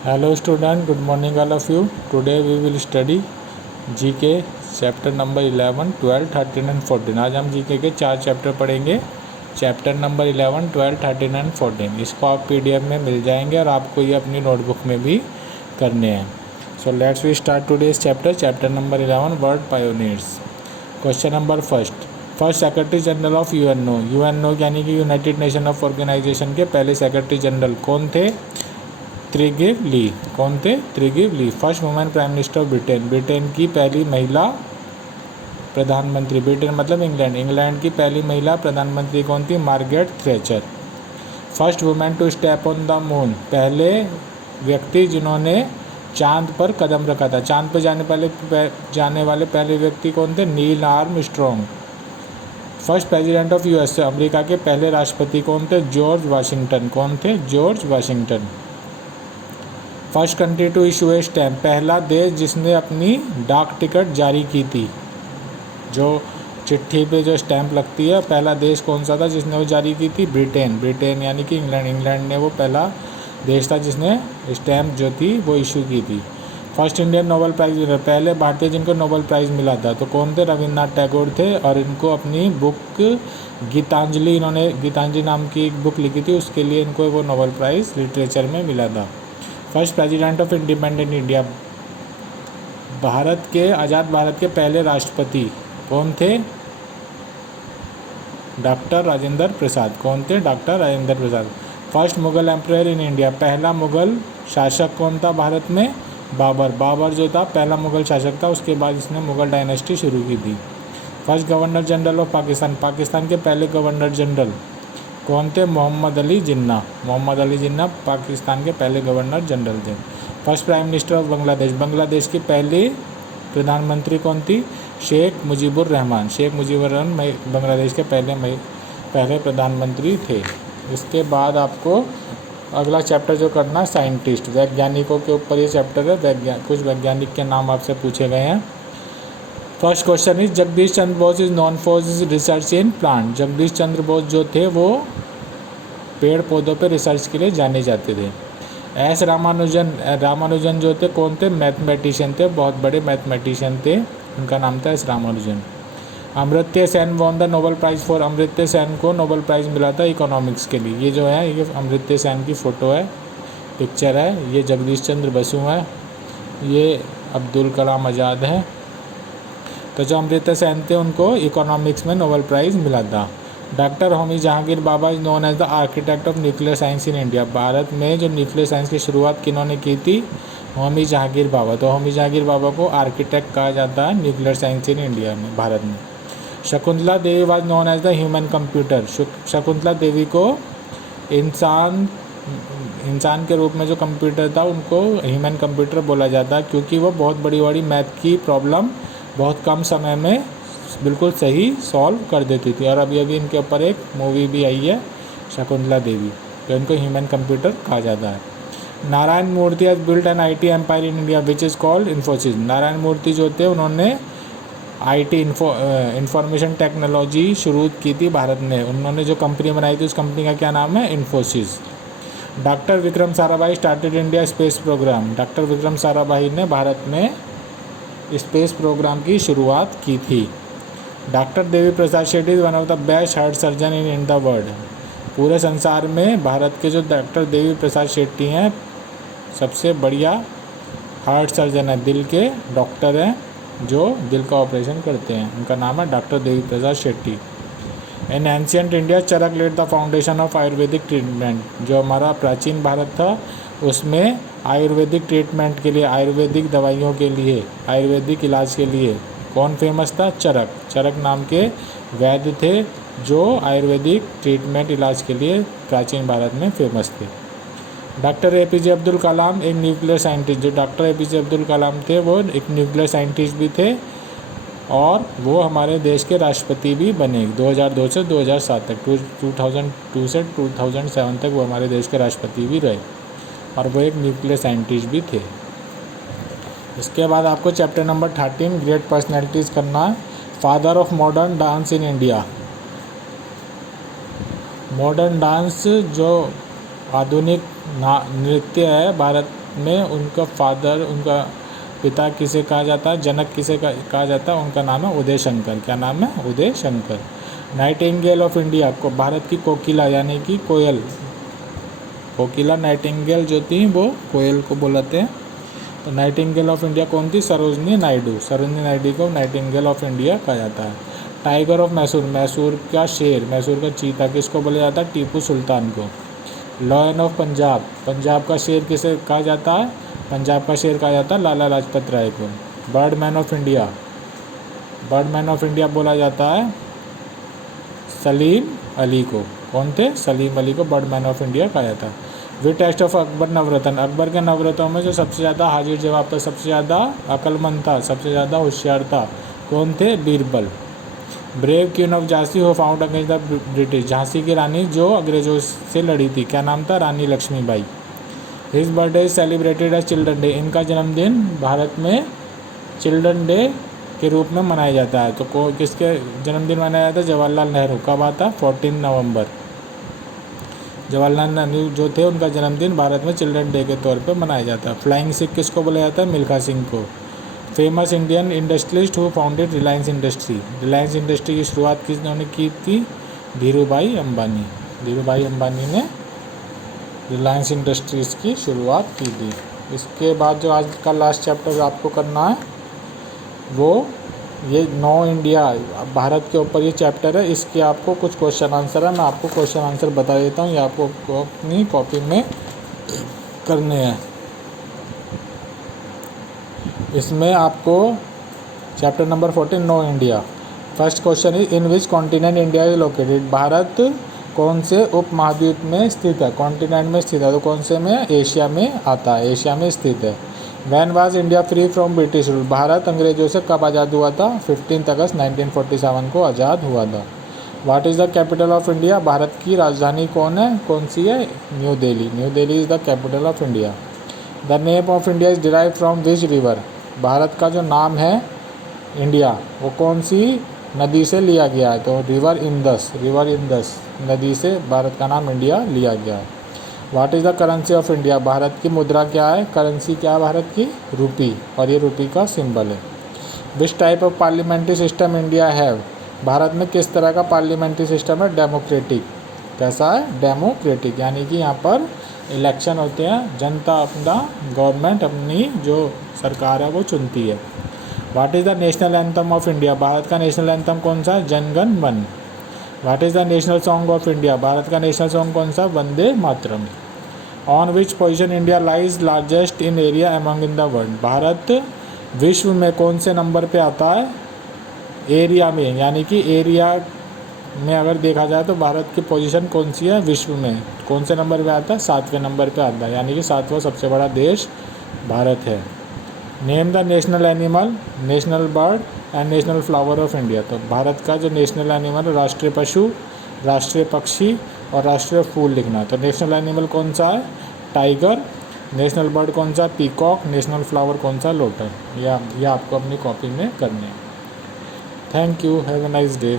Hello student, good morning all of you. Today we will study GK chapter number 11, 12, 13 and 14। आज हम GK के 4 chapter पढ़ेंगे। Chapter number 11, 12, 13 and 14 इसको आप PDF में मिल जाएंगे और आपको ये अपनी नोटबुक में भी करने हैं। So let's we start today's chapter number 11, world pioneers. Question number first secretary general of UNO यानी कि यूनाइटेड नेशन ऑफ ऑर्गेनाइजेशन के पहले सेक्रेटरी जनरल कौन थे? त्रिगिव ली। कौन थे? त्रिगिव ली। First women prime minister of Britain की पहली महिला प्रधानमंत्री, ब्रिटेन मतलब इंग्लैंड की पहली महिला प्रधानमंत्री कौन थी? Margaret Thatcher. First women to step on the moon, पहले व्यक्ति जिन्होंने चांद पर कदम रखा था। चांद पर जाने वाले पहले व्यक्ति कौन थे? Neil Armstrong. First president of USA, America के पहले राष्ट्रपति कौन थे? George Washington. कौन थे? George Washington. First country to issue a stamp, पहला देश जिसने अपनी डाक टिकट जारी की थी। जो चिट्ठी पे जो स्टैम्प लगती है, पहला देश कौन सा था जिसने वो जारी की थी? ब्रिटेन यानी कि इंग्लैंड ने वो पहला देश था जिसने स्टैम्प जो थी वो इशू की थी। First Indian Nobel prize winner, पहले भारतीय जिनको नोबेल प्राइज़ मिला था तो कौन थे? रविन्द्रनाथ टैगोर थे। और इनको अपनी बुक गीतांजलि, इन्होंने गीतांजलि नाम की एक बुक लिखी थी, उसके लिए इनको वो नोबेल प्राइज़ लिटरेचर में मिला था। First president of independent India, आज़ाद भारत के पहले राष्ट्रपति कौन थे? डॉक्टर राजेंद्र प्रसाद। कौन थे? Doctor Rajendra Prasad. First Mughal empire in India, पहला मुगल शासक कौन था भारत में? बाबर जो था पहला मुगल शासक था, उसके बाद इसने मुगल डायनेस्टी शुरू की थी। First governor general of Pakistan के पहले गवर्नर जनरल कौन थे? मोहम्मद अली जिन्ना पाकिस्तान के पहले गवर्नर जनरल थे। First prime minister of Bangladesh की पहली प्रधानमंत्री कौन थी? शेख मुजीबुर रहमान बांग्लादेश के पहले प्रधानमंत्री थे। इसके बाद आपको अगला चैप्टर जो करना, साइंटिस्ट वैज्ञानिकों के ऊपर ये चैप्टर है। कुछ वैज्ञानिक के नाम आपसे पूछे गए हैं। First question is Jagdish Chandra Bose is known for research in plant. Jagdish Chandra Bose जो थे वो पेड़ पौधों पर रिसर्च के लिए जाने जाते थे। एस रामानुजन जो थे कौन थे? मैथमेटिशियन थे, बहुत बड़े मैथमेटिशियन थे, उनका नाम था S Ramanujan. Amartya Shane won the Nobel prize for, Amartya Sen को नोबेल प्राइज़ मिला था इकोनॉमिक्स के लिए। ये जो है ये अमर्त्य सेन की फ़ोटो है, पिक्चर है। ये जगदीश चंद्र बसु है, ये अब्दुल कलाम आज़ाद है। तो जो अमर्त्य सेन थे उनको इकोनॉमिक्स में नोबेल प्राइज़ मिला था। Doctor Homi Jehangir Bhabha is known as the architect of nuclear science in India. भारत में जो न्यूक्लियर साइंस की शुरुआत किन्होंने की थी? होमी जहांगीर बाबा। तो होमी जहांगीर बाबा को आर्किटेक्ट कहा जाता है न्यूक्लियर साइंस इन इंडिया में, भारत में। Shakuntala Devi was known as the human computer. Shakuntala Devi को इंसान के रूप में जो कंप्यूटर था उनको ह्यूमन कंप्यूटर बोला जाता है, क्योंकि वो बहुत बड़ी बड़ी मैथ की प्रॉब्लम बहुत कम समय में बिल्कुल सही सॉल्व कर देती थी। और अभी इनके ऊपर एक मूवी भी आई है शकुंतला देवी, तो इनको ह्यूमन कंप्यूटर कहा जाता है। Narayana Murthy has built an IT empire in India which is called Infosys. Narayana Murthy जो थे उन्होंने IT इंफॉर्मेशन टेक्नोलॉजी शुरू की थी भारत में। उन्होंने जो कंपनी बनाई थी उस कंपनी का क्या नाम है? Infosys. Doctor Vikram Sarabhai started India space programme. Doctor Vikram Sarabhai ने भारत में स्पेस प्रोग्राम की शुरुआत की थी। Doctor Devi Prasad Shetty is one of the best heart surgeon in the world. पूरे संसार में भारत के जो डॉक्टर देवी प्रसाद शेट्टी हैं सबसे बढ़िया हार्ट सर्जन है, दिल के डॉक्टर हैं जो दिल का ऑपरेशन करते हैं, उनका नाम है doctor Devi Prasad Shetty. In ancient India Charak led the foundation of ayurvedic treatment. जो हमारा प्राचीन भारत था उसमें आयुर्वेदिक ट्रीटमेंट के लिए, आयुर्वेदिक दवाइयों के लिए, आयुर्वेदिक इलाज के लिए कौन फेमस था? चरक नाम के वैद्य थे जो आयुर्वेदिक ट्रीटमेंट इलाज के लिए प्राचीन भारत में फेमस थे। डॉक्टर APJ अब्दुल कलाम एक न्यूक्लियर साइंटिस्ट, जो डॉक्टर APJ अब्दुल कलाम थे वो एक न्यूक्लियर साइंटिस्ट भी थे और वो हमारे देश के राष्ट्रपति भी बने 2002 से 2007 तक। 2002 से 2007 तक वो हमारे देश के राष्ट्रपति भी रहे और वो एक न्यूक्लियर साइंटिस्ट भी थे। इसके बाद आपको चैप्टर नंबर 13 ग्रेट पर्सनैलिटीज़ करना है। Father of modern dance in India. Modern dance जो आधुनिक नृत्य है भारत में उनका फादर, उनका पिता किसे कहा जाता है, जनक किसे कहा जाता है, उनका नाम है उदय शंकर। क्या नाम है? Uday Shankar. Nightingale of India को भारत की कोकिला यानी कि कोयल, कोकिला नाइटिंगेल जो थी वो कोयल को बोलते हैं। तो नाइटिंगेल ऑफ इंडिया कौन थी? सरोजनी नायडू। सरोजनी नायडू को नाइटिंगेल ऑफ इंडिया कहा जाता है। टाइगर ऑफ मैसूर, मैसूर का शेर, मैसूर का चीता किसको बोला जाता है? टीपू सुल्तान को। लॉयन ऑफ पंजाब, पंजाब का शेर किसे कहा जाता है? पंजाब का शेर कहा जाता है लाला लाजपत राय को। Birdman of India, Birdman of India बोला जाता है सलीम अली को। कौन थे? सलीम अली को बर्डमैन ऑफ इंडिया कहा जाता है। वी टेस्ट ऑफ अकबर नवरत्न, अकबर के नवरत्नों में जो सबसे ज़्यादा हाजिर जवाब था, सबसे ज़्यादा अक्लमंद था, सबसे ज़्यादा होशियार था, कौन थे? Birbal. Brave queen of Jhansi who fought against the British, Jhansi की रानी जो अंग्रेजों से लड़ी थी, क्या नाम था? Rani Lakshmibai. His birthday is celebrated as children day, इनका जन्मदिन भारत में चिल्ड्रन डे के रूप में मनाया जाता है। तो किसके जन्मदिन मनाया जाता है? जवाहरलाल नेहरू। कब आता? 14 नवंबर। जवाहरलाल नेहरू जो थे उनका जन्मदिन भारत में चिल्ड्रन डे के तौर पे मनाया जाता है। फ्लाइंग सिख किसको बोला जाता है? मिल्खा सिंह को। Famous Indian industrialist who founded Reliance industry, Reliance industry की शुरुआत किसने की थी? धीरूभाई अंबानी। धीरूभाई अंबानी ने रिलायंस इंडस्ट्रीज़ की शुरुआत की थी। इसके बाद जो आज का लास्ट चैप्टर आपको करना है वो ये नो इंडिया, भारत के ऊपर ये चैप्टर है। इसके आपको कुछ क्वेश्चन आंसर है, मैं आपको क्वेश्चन आंसर बता देता हूँ, ये आपको अपनी कॉपी में करने हैं। इसमें आपको chapter number 14 know India. First question is in which continent India is located, Bharat कौन से उपमहाद्वीप में स्थित है? कॉन्टिनेंट में स्थित है, तो कौन से में? एशिया में आता है, एशिया में स्थित है। When was India free from British rule, Bharat अंग्रेजों से कब आज़ाद हुआ था? 15 अगस्त 1947 को आज़ाद हुआ था। What is the capital of India, Bharat की राजधानी कौन सी है? New Delhi. New Delhi is the capital of India. The name of India is derive from which river, Bharat का जो नाम है इंडिया वो कौन सी नदी से लिया गया है? तो रिवर इंदस, रिवर इंदस नदी से भारत का नाम इंडिया लिया गया है। What is the currency of India, Bharat की मुद्रा क्या है? करेंसी क्या है भारत की? रुपी, और ये रुपी का सिंबल है। Which type of parliamentary system India have, Bharat में किस तरह का पार्लियामेंट्री सिस्टम है? डेमोक्रेटिक। कैसा है? डेमोक्रेटिक, यानी कि यहाँ पर इलेक्शन होते हैं, जनता अपना गवर्नमेंट अपनी जो सरकार है वो चुनती है। What is the national anthem of India, Bharat का नेशनल एंथम कौन सा है? Janagana Mana. What is the national song of India, Bharat का नेशनल सॉन्ग कौन सा? Vande Mataram. On which position India lies largest in area among in the world, Bharat विश्व में कौन से नंबर पे आता है? एरिया में, यानी कि एरिया में अगर देखा जाए तो भारत की पोजीशन कौन सी है विश्व में? कौन से नंबर पे आता है? 7वें नंबर पे आता है, यानी कि 7वां सबसे बड़ा देश भारत है। Name the national animal, national bird and national flower of India, तो भारत का जो नेशनल एनिमल है, राष्ट्रीय पशु, राष्ट्रीय पक्षी और राष्ट्रीय फूल लिखना है। तो नेशनल एनिमल कौन सा है? टाइगर। नेशनल बर्ड कौन सा? पीकॉक। नेशनल फ्लावर कौन सा? लोटस। यह आपको अपनी कॉपी में करने हैं। Thank you, have a nice day.